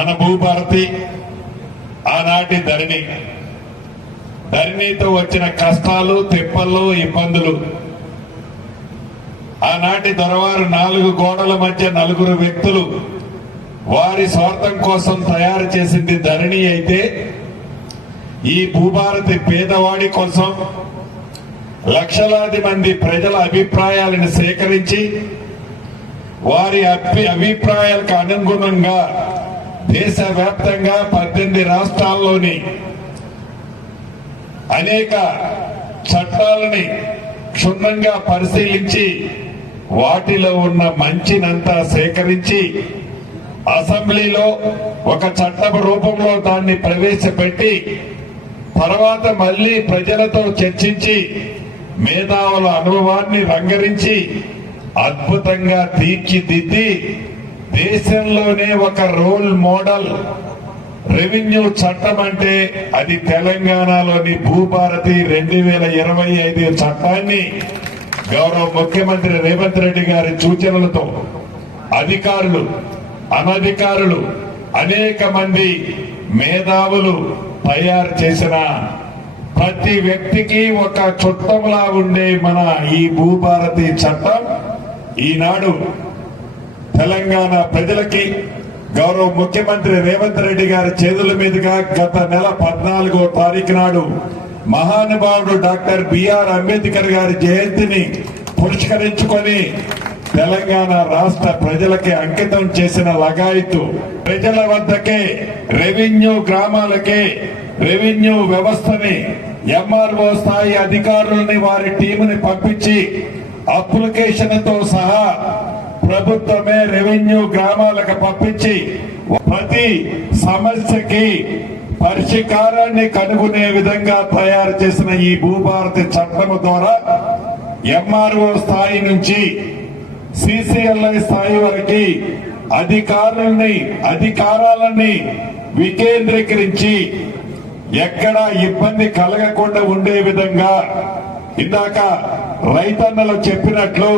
మన భూభారతి ఆనాటి ధరణితో వచ్చిన కష్టాలు తిప్పలు ఇబ్బందులు ఆనాటి దొరవారు 4 గోడల మధ్య 4 వ్యక్తులు వారి స్వార్థం కోసం తయారు చేసింది ధరణి అయితే ఈ భూభారతి పేదవాడి కోసం లక్షలాది మంది ప్రజల అభిప్రాయాలను సేకరించి వారి అభిప్రాయాలకు అనుగుణంగా దేశవ్యాప్తంగా 18 రాష్ట్రాల్లోని అనేక చట్టాలని క్షుణ్ణంగా పరిశీలించి వాటిలో ఉన్న మంచినంతా సేకరించి అసెంబ్లీలో ఒక చట్టం రూపంలో దాన్ని ప్రవేశపెట్టి తర్వాత మళ్లీ ప్రజలతో చర్చించి మేధావుల అనుభవాన్ని రంగరించి అద్భుతంగా తీర్చిదిద్ది దేశంలోనే ఒక రోల్ మోడల్ రెవెన్యూ చట్టం అంటే అది తెలంగాణలోని భూభారతి 2025 చట్టాన్ని గౌరవ ముఖ్యమంత్రి రేవంత్ రెడ్డి గారి సూచనలతో అధికారులు అనధికారులు అనేక మంది మేధావులు తయారు చేసిన ప్రతి వ్యక్తికి ఒక చుట్టంలా ఉండే మన ఈ భూభారతి చట్టం ఈనాడు తెలంగాణ ప్రజలకి గౌరవ ముఖ్యమంత్రి రేవంత్ రెడ్డి గారి చేతుల మీదుగా గత నెల 14వ తారీఖు నాడు మహానుభావుడు డాక్టర్ బిఆర్ అంబేద్కర్ గారి జయంతిని పురస్కరించుకొని తెలంగాణ రాష్ట్ర ప్రజలకి అంకితం చేసిన లగాయత్తు ప్రజల వద్దకే రెవెన్యూ గ్రామాలకే రెవెన్యూ వ్యవస్థని ఎంఆర్ఓ స్థాయి అధికారులని వారి టీముని పంపించి అప్లికేషన్ తో సహా ప్రభుత్వమే రెవెన్యూ గ్రామాలకు పంపించి ప్రతి సమస్యకి పరిష్కారాన్ని కనుగొనే విధంగా తయారు చేసిన ఈ భూభారతి చట్టం ద్వారా ఎంఆర్ఓ స్థాయి నుంచి సిసిఎల్ఐ స్థాయి వరకు అధికారాలని వికేంద్రీకరించి ఎక్కడా ఇబ్బంది కలగకుండా ఉండే విధంగా ఇందాక రైతన్నలు చెప్పినట్లు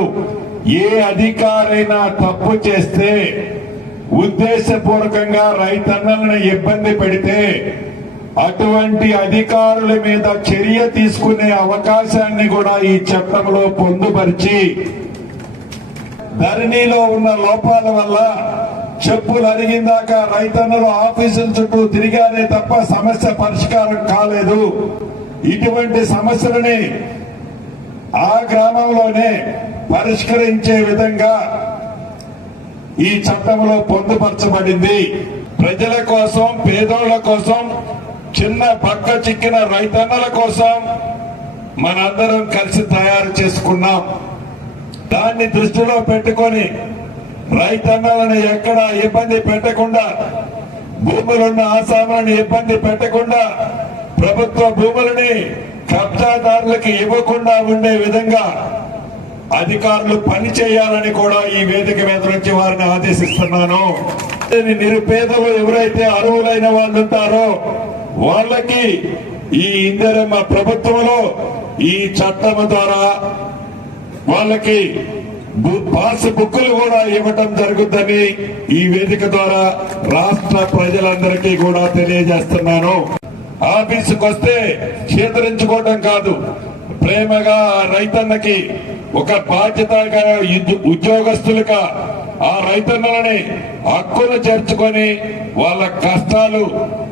ఏ అధికారైనా తప్పు చేస్తే ఉద్దేశపూర్వకంగా రైతన్నలను ఇబ్బంది పెడితే అటువంటి అధికారుల మీద చర్య తీసుకునే అవకాశాన్ని కూడా ఈ చట్టంలో పొందుపరిచి ధరణిలో ఉన్న లోపాల వల్ల చెప్పులు అరిగిందాక రైతన్నలు ఆఫీసుల చుట్టూ తిరిగారే తప్ప సమస్య పరిష్కారం కాలేదు. ఇటువంటి సమస్యలని ఆ గ్రామంలోనే పరిష్కరించే విధంగా ఈ చట్టంలో పొందుపరచబడింది. ప్రజల కోసం, పేదోళ్ల కోసం, చిన్న పక్క చిక్కిన రైతన్నల కోసం మనందరం కలిసి తయారు చేసుకున్నాం. దాన్ని దృష్టిలో పెట్టుకొని రైతన్నలను ఎక్కడా ఇబ్బంది పెట్టకుండా, భూములున్న ఆసాములను ఇబ్బంది పెట్టకుండా, ప్రభుత్వ భూములని కబ్జాదారులకు ఇవ్వకుండా ఉండే విధంగా అధికారులు పని చేయాలని కూడా ఈ వేదిక మీద నుంచి వారిని ఆదేశిస్తున్నాను. నిరుపేదలు ఎవరైతే అర్హులైన వాళ్ళు ఉంటారో వాళ్ళకి ఈ ఇందిరమ్మ ప్రభుత్వంలో ఈ చట్టం ద్వారా వాళ్ళకి పాస్ బుక్కులు కూడా ఇవ్వటం జరుగుతుందని ఈ వేదిక ద్వారా రాష్ట్ర ప్రజలందరికీ కూడా తెలియజేస్తున్నాను. ఆఫీసుకు వస్తే చేతరించుకోవడం కాదు, ప్రేమగా రైతన్నకి ఒక బాధ్యతగా ఉద్యోగస్తులుగా ఆ రైతన్నలని హక్కులు చేర్చుకొని వాళ్ళ కష్టాలు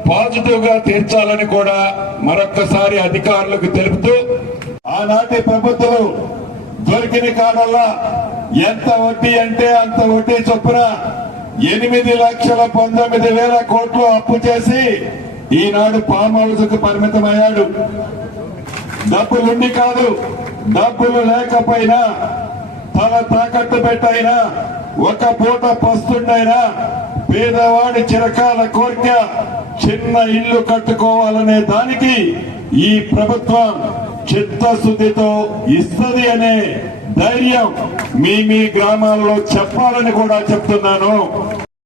పాజిటివ్ గా తీర్చాలని కూడా మరొక్కసారి అధికారులకు తెలుపుతూ, ఆనాటి ప్రభుత్వం దొరికిన కాడల్లా ఎంత వడ్డీ అంటే అంత వడ్డీ చొప్పున 8,19,000 కోట్లు అప్పు చేసి ఈనాడు ఫామ్ హౌస్ కు పరిమితమయ్యాడు. డబ్బులుండి కాదు, డబ్బులు లేకపోయినా తల తాకట్టు పెట్టైనా ఒక పూట పస్తుండైనా పేదవాడి చిరకాల కోరిక చిన్న ఇల్లు కట్టుకోవాలనే దానికి ఈ ప్రభుత్వం చిత్తశుద్ధితో ఇస్తది అనే ధైర్యం మీ గ్రామాల్లో చెప్పాలని కూడా చెప్తున్నాను.